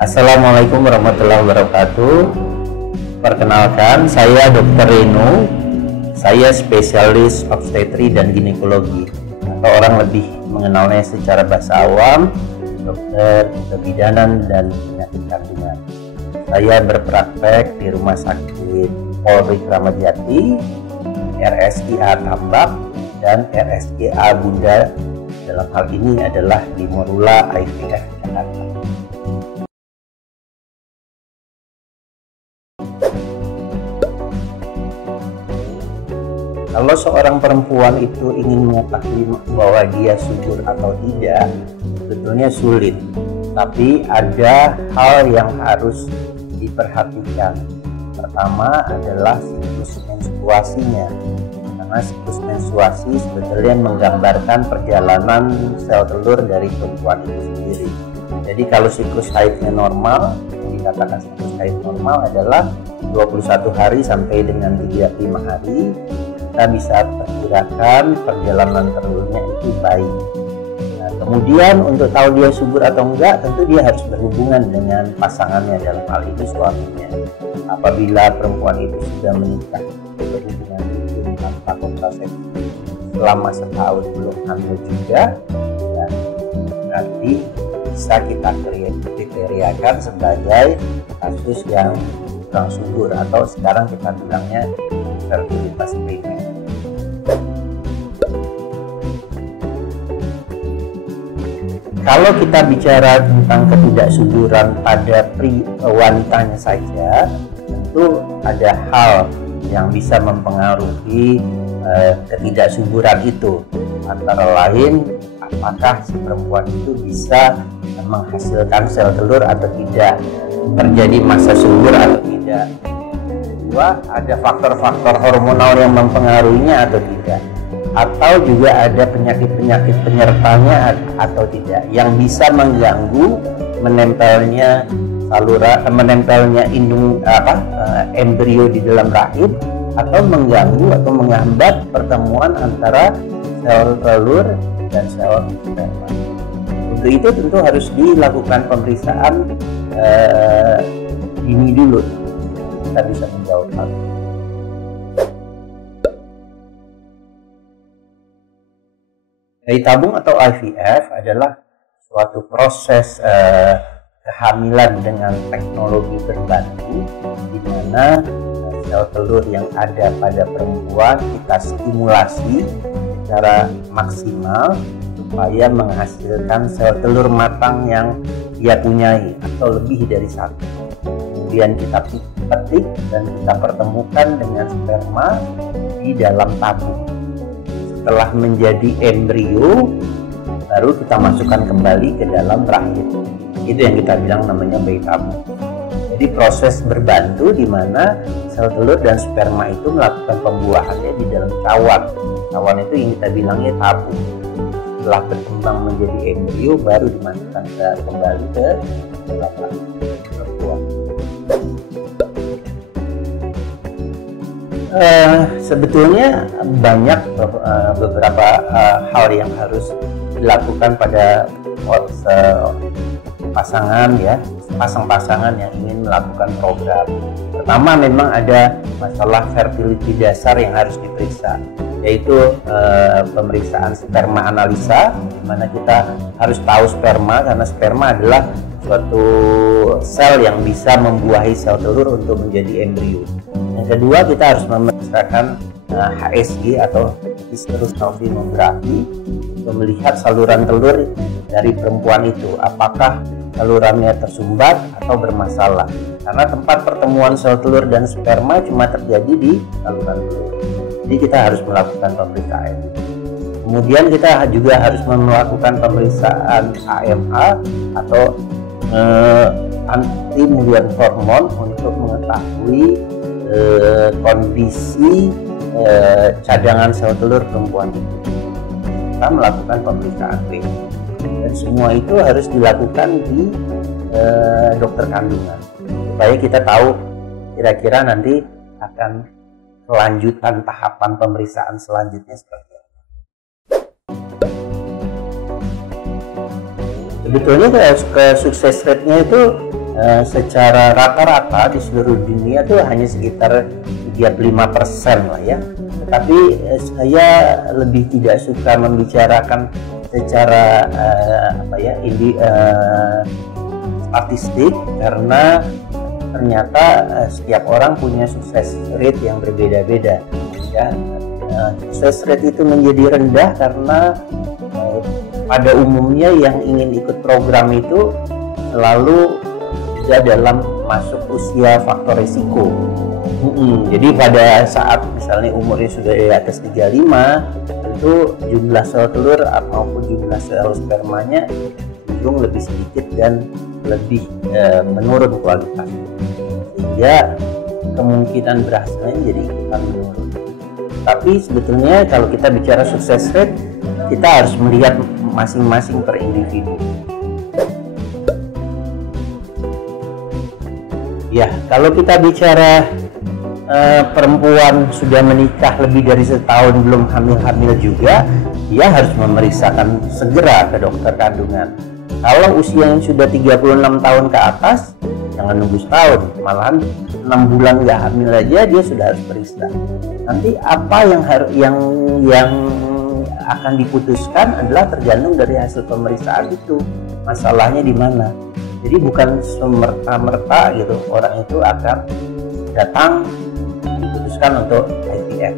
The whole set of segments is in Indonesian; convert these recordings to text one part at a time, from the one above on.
Assalamualaikum warahmatullahi wabarakatuh. Perkenalkan, saya Dr. Reno. Saya spesialis obstetri dan ginekologi, atau orang lebih mengenalnya secara bahasa awam, dokter kebidanan dan penyakit kandungan. Saya berpraktek di Rumah Sakit Polri Kramat Jati, RSIA Tambak, dan RSIA Bunda. Dalam hal ini adalah di Morula IVF Jakarta. Kalau seorang perempuan itu ingin mengetahui bahwa dia subur atau tidak, sebetulnya sulit. Tapi ada hal yang harus diperhatikan. Pertama adalah siklus menstruasinya. Karena siklus menstruasi sebetulnya menggambarkan perjalanan sel telur dari perempuan itu sendiri. Jadi kalau siklus haidnya normal, dikatakan siklus haid normal adalah 21 hari sampai dengan 35 hari, kita bisa perkirakan perjalanan telurnya itu baik. Nah, kemudian untuk tahu dia subur atau enggak, tentu dia harus berhubungan dengan pasangannya, dalam hal ini suaminya. Apabila perempuan itu sudah menikah, berhubungan intim tanpa kontrasepsi selama setahun belum hamil juga, ya, nanti bisa kita kriteriakan sebagai kasus yang kurang subur, atau sekarang kita bilangnya fertilitas primer. Kalau kita bicara tentang ketidaksuburan pada wanitanya saja, tentu ada hal yang bisa mempengaruhi ketidaksuburan itu. Antara lain, apakah si perempuan itu bisa menghasilkan sel telur atau tidak, terjadi masa subur atau tidak. Kedua, ada faktor-faktor hormonal yang mempengaruhinya atau tidak, atau juga ada penyakit-penyakit penyertanya atau tidak yang bisa mengganggu menempelnya embrio di dalam rahim, atau mengganggu atau menghambat pertemuan antara sel telur dan sel sperma. Untuk itu tentu harus dilakukan pemeriksaan dini dulu. Kita bisa menjawab hal itu. Bayi tabung atau IVF adalah suatu proses kehamilan dengan teknologi berbantu, di mana sel telur yang ada pada perempuan kita stimulasi secara maksimal supaya menghasilkan sel telur matang yang dia punyai atau lebih dari satu. Kemudian kita petik dan kita pertemukan dengan sperma di dalam tabung. Setelah menjadi embrio, baru kita masukkan kembali ke dalam rahim. Itu yang kita bilang namanya bayi tabung. Jadi proses berbantu di mana sel telur dan sperma itu melakukan pembuahannya di dalam cawan. Cawan itu yang kita bilangnya tabung. Setelah berkembang menjadi embrio, baru dimasukkan kembali ke dalam rahim perempuan. Sebetulnya banyak beberapa hal yang harus dilakukan pada pasangan yang ingin melakukan program. Pertama, memang ada masalah fertility dasar yang harus diperiksa, yaitu pemeriksaan sperma analisa, di mana kita harus tahu sperma, karena sperma adalah suatu sel yang bisa membuahi sel telur untuk menjadi embrio. Yang kedua, kita harus memeriksakan HSG atau hysterosalpingografi untuk melihat saluran telur dari perempuan itu, apakah salurannya tersumbat atau bermasalah, karena tempat pertemuan sel telur dan sperma cuma terjadi di saluran telur. Jadi kita harus melakukan pemeriksaan. Kemudian kita juga harus melakukan pemeriksaan AMH atau anti-mulian hormon untuk mengetahui kondisi cadangan sel telur perempuan itu. Kita melakukan pemeriksaan klinis, dan semua itu harus dilakukan di dokter kandungan supaya kita tahu kira-kira nanti akan kelanjutan tahapan pemeriksaan selanjutnya seperti apa. Sebetulnya ke sukses rate-nya itu secara rata-rata di seluruh dunia tuh hanya sekitar 35% lah ya. Tapi saya lebih tidak suka membicarakan secara statistik, karena ternyata setiap orang punya sukses rate yang berbeda-beda ya. Sukses rate itu menjadi rendah karena pada umumnya yang ingin ikut program itu selalu juga dalam masuk usia faktor risiko. Jadi pada saat misalnya umurnya sudah di atas 35, itu jumlah sel telur maupun jumlah sel spermanya cenderung lebih sedikit dan lebih menurun kualitas, sehingga kemungkinan berhasilnya jadi ikutan menurun. Tapi sebetulnya kalau kita bicara sukses rate, kita harus melihat masing-masing per individu. Ya, kalau kita bicara perempuan sudah menikah lebih dari setahun belum hamil-hamil juga, dia harus memeriksakan segera ke dokter kandungan. Kalau usianya sudah 36 tahun ke atas, jangan nunggu setahun, malahan 6 bulan nggak hamil aja dia sudah harus periksa. Nanti apa yang akan diputuskan adalah tergantung dari hasil pemeriksaan itu, masalahnya di mana. Jadi bukan semerta-merta gitu orang itu akan datang diputuskan untuk IVF.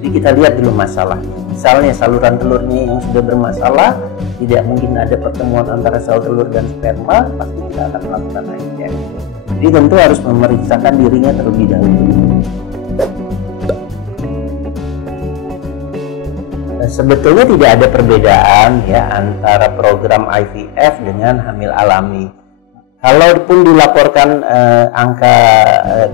Jadi kita lihat dulu masalahnya. Misalnya saluran telurnya yang sudah bermasalah, tidak mungkin ada pertemuan antara sel telur dan sperma, pasti kita akan melakukan IVF. Jadi tentu harus memeriksakan dirinya terlebih dahulu. Sebetulnya tidak ada perbedaan ya antara program IVF dengan hamil alami. Kalaupun dilaporkan angka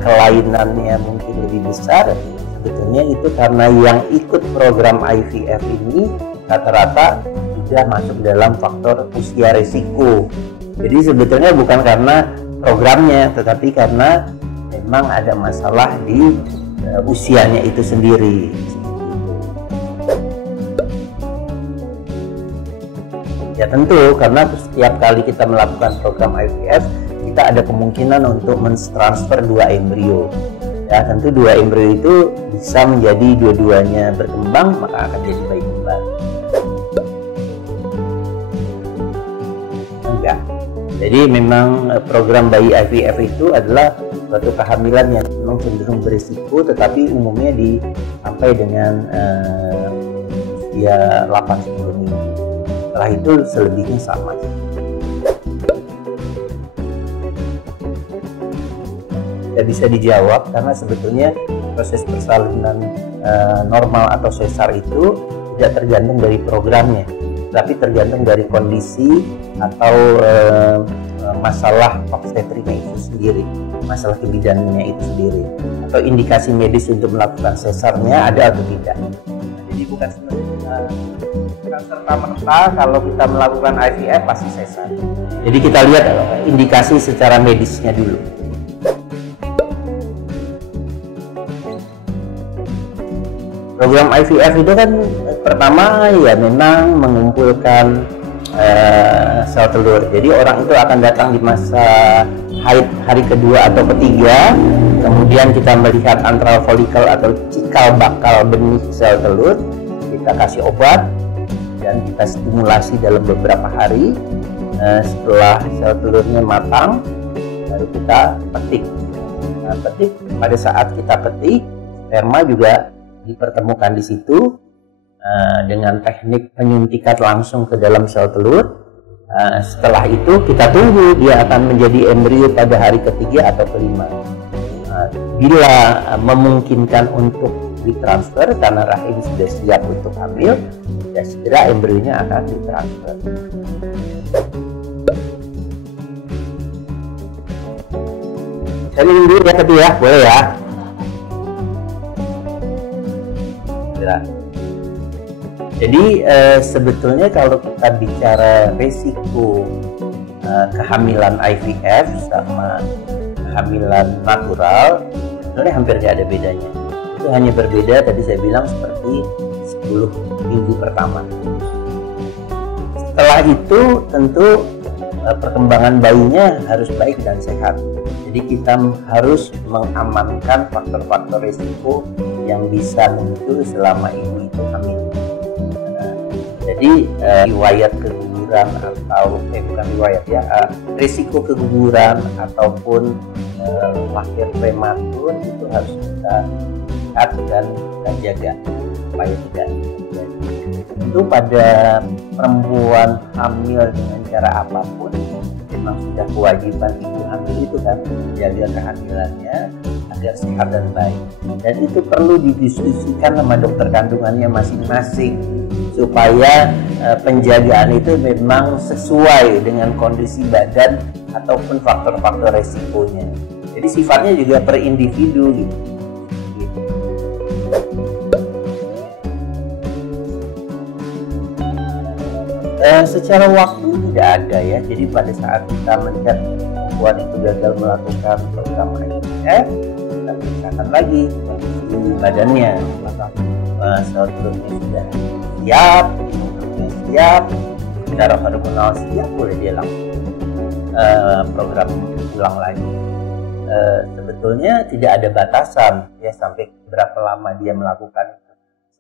kelainannya mungkin lebih besar, sebetulnya itu karena yang ikut program IVF ini rata-rata sudah masuk dalam faktor usia resiko. Jadi sebetulnya bukan karena programnya, tetapi karena memang ada masalah di usianya itu sendiri. Ya tentu, karena setiap kali kita melakukan program IVF, kita ada kemungkinan untuk mentransfer 2 embrio. Ya tentu 2 embrio itu bisa menjadi dua-duanya berkembang, maka akan jadi bayi kembar. Enggak. Jadi memang program bayi IVF itu adalah suatu kehamilan yang memang cenderung berisiko, tetapi umumnya sampai dengan usia 8-10 minggu. Setelah itu selebihnya sama. Tidak bisa dijawab karena sebetulnya proses persalinan normal atau sesar itu tidak tergantung dari programnya, tapi tergantung dari kondisi atau masalah obstetriknya itu sendiri, masalah kebidanan itu sendiri, atau indikasi medis untuk melakukan sesarnya ada atau tidak. Jadi bukan serta-merta kalau kita melakukan IVF pasti sesar. Jadi kita lihat indikasi secara medisnya dulu. Program IVF itu kan pertama ya memang mengumpulkan sel telur. Jadi orang itu akan datang di masa haid hari kedua atau ketiga, kemudian kita melihat antral folikel atau cikal bakal benih sel telur, kita kasih obat dan kita stimulasi dalam beberapa hari. Setelah sel telurnya matang, baru kita petik. Petik pada saat kita petik, sperma juga dipertemukan di situ dengan teknik penyuntikan langsung ke dalam sel telur. Setelah itu kita tunggu dia akan menjadi embrio pada hari ketiga atau kelima. Bila memungkinkan untuk ditransfer karena rahim sudah siap untuk hamil, ya segera embrionya akan ditransfer. Saya minum dulu ya tapi ya, boleh ya. Jadi sebetulnya kalau kita bicara risiko kehamilan IVF sama kehamilan natural, sebenarnya hampir tidak ada bedanya. Itu hanya berbeda tadi saya bilang seperti 10 minggu pertama. Setelah itu tentu perkembangan bayinya harus baik dan sehat. Jadi kita harus mengamankan faktor-faktor risiko yang bisa muncul selama ibu itu hamil. Jadi riwayat keguguran atau bukan riwayat ya, risiko keguguran ataupun lahir prematur itu harus kita lihat dan kita jaga supaya tidak terjadi. Tentu pada perempuan hamil dengan cara apapun memang sudah kewajiban ibu hamil itu kan menjaga kehamilannya agar sehat dan baik, dan itu perlu didiskusikan sama dokter kandungannya masing-masing supaya penjagaan itu memang sesuai dengan kondisi badan ataupun faktor-faktor resikonya. Jadi sifatnya juga per individu gitu. Secara waktu tidak ada ya. Jadi pada saat kita melihat perempuan itu gagal melakukan program IVF, kita periksakan lagi kondisi badannya, apakah sel telurnya sudah siap, imunnya siap, secara hormonal siap, boleh dia langsung program ulang lagi. Sebetulnya tidak ada batasan ya sampai berapa lama dia melakukan itu.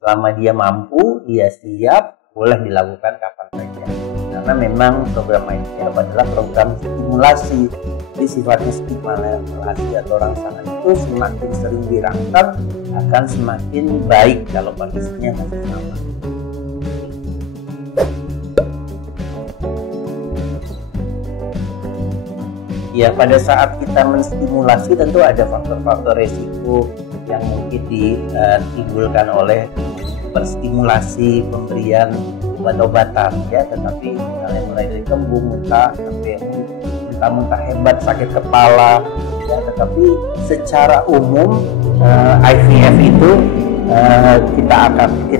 Selama dia mampu, dia siap, boleh dilakukan kapan saja. Karena memang program IVF adalah program stimulasi. Jadi sifatnya stimulasi atau rangsangan itu semakin sering dirangsang akan semakin baik kalau kondisinya masih sama. Ya, pada saat kita menstimulasi tentu ada faktor-faktor resiko yang mungkin ditimbulkan oleh berstimulasi pemberian obat-obatan ya, tetapi misalnya mulai dari kembung, muntah sampai muntah hebat, sakit kepala ya, tetapi secara umum IVF itu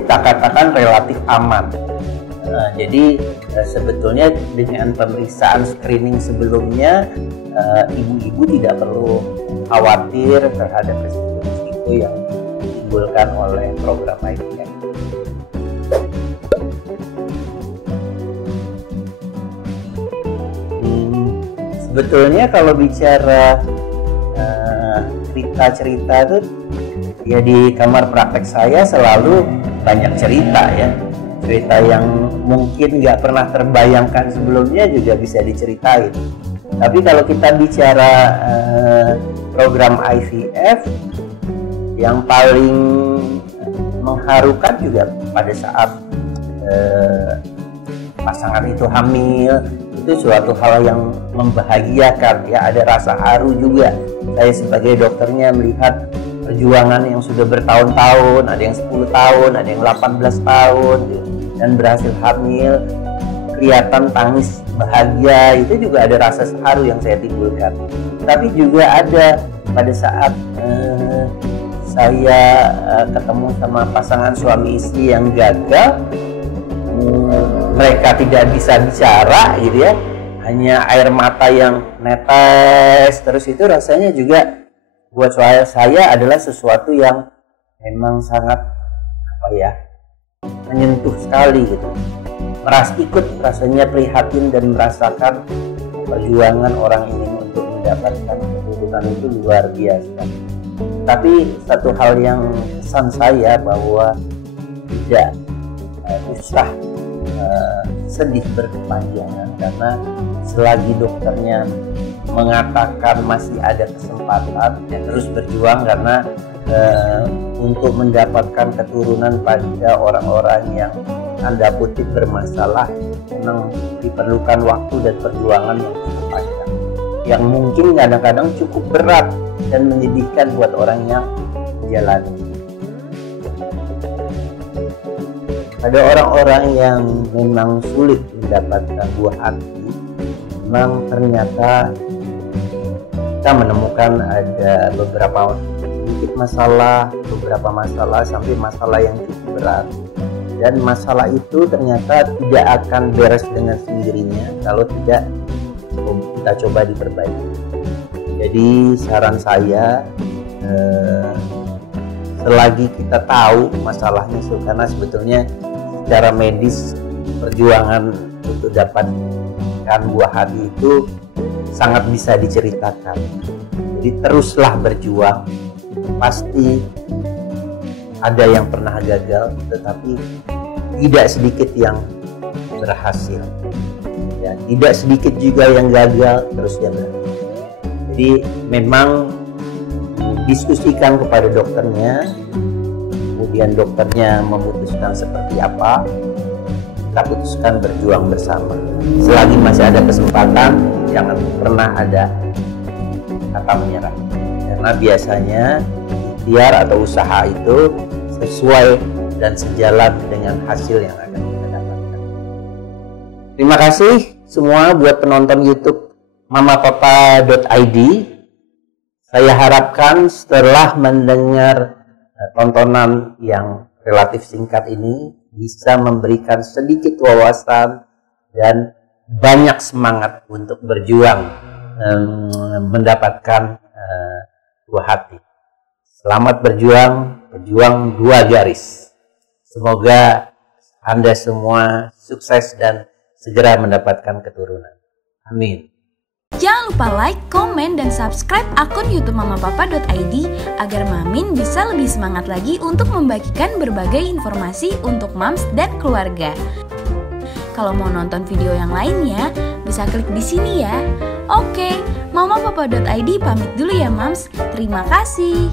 kita katakan relatif aman. Jadi sebetulnya dengan pemeriksaan screening sebelumnya ibu-ibu tidak perlu khawatir terhadap risiko-risiko yang ditimbulkan oleh program IVF. Sebetulnya kalau bicara cerita-cerita itu ya, di kamar praktek saya selalu banyak cerita ya, cerita yang mungkin nggak pernah terbayangkan sebelumnya juga bisa diceritain. Tapi kalau kita bicara program IVF, yang paling mengharukan juga pada saat pasangan itu hamil, itu suatu hal yang membahagiakan ya, ada rasa haru juga. Saya sebagai dokternya melihat perjuangan yang sudah bertahun-tahun, ada yang 10 tahun, ada yang 18 tahun dan berhasil hamil, kelihatan tangis bahagia, itu juga ada rasa haru yang saya timbulkan. Tapi juga ada pada saat saya ketemu sama pasangan suami istri yang gagal, mereka tidak bisa bicara gitu ya, hanya air mata yang netes terus, itu rasanya juga buat saya adalah sesuatu yang memang sangat menyentuh sekali gitu. Ikut rasanya prihatin dan merasakan perjuangan orang ini untuk mendapatkan keturunan itu luar biasa. Tapi satu hal yang pesan saya bahwa tidak usah sedih berkepanjangan, karena selagi dokternya mengatakan masih ada kesempatan, ya terus berjuang, karena untuk mendapatkan keturunan pada orang-orang yang tanda kutip bermasalah memang diperlukan waktu dan perjuangan yang cukup panjang, yang mungkin kadang-kadang cukup berat dan menyedihkan buat orang yang menjalani. Ada orang-orang yang memang sulit mendapatkan buah hati. Memang ternyata kita menemukan ada beberapa sedikit masalah, beberapa masalah sampai masalah yang cukup berat. Dan masalah itu ternyata tidak akan beres dengan sendirinya kalau tidak kita coba diperbaiki. Jadi saran saya, selagi kita tahu masalahnya, karena sebetulnya secara medis perjuangan untuk dapat mendapatkan buah hati itu sangat bisa diceritakan. Jadi teruslah berjuang. Pasti ada yang pernah gagal, tetapi tidak sedikit yang berhasil. Ya, tidak sedikit juga yang gagal, terus dia berhasil. Jadi memang diskusikan kepada dokternya, kemudian dokternya memutuskan seperti apa, kita putuskan berjuang bersama. Selagi masih ada kesempatan, jangan pernah ada kata menyerah. Karena biasanya ikhtiar atau usaha itu sesuai dan sejalan dengan hasil yang akan kita dapatkan. Terima kasih semua buat penonton YouTube mamapapa.id. Saya harapkan setelah mendengar tontonan yang relatif singkat ini bisa memberikan sedikit wawasan dan banyak semangat untuk berjuang mendapatkan buah hati. Selamat berjuang, berjuang 2 garis. Semoga Anda semua sukses dan segera mendapatkan keturunan. Amin. Jangan lupa like, komen, dan subscribe akun YouTube mamapapa.id agar Mamin bisa lebih semangat lagi untuk membagikan berbagai informasi untuk mams dan keluarga. Kalau mau nonton video yang lainnya, bisa klik di sini ya. Oke, mamapapa.id pamit dulu ya mams. Terima kasih.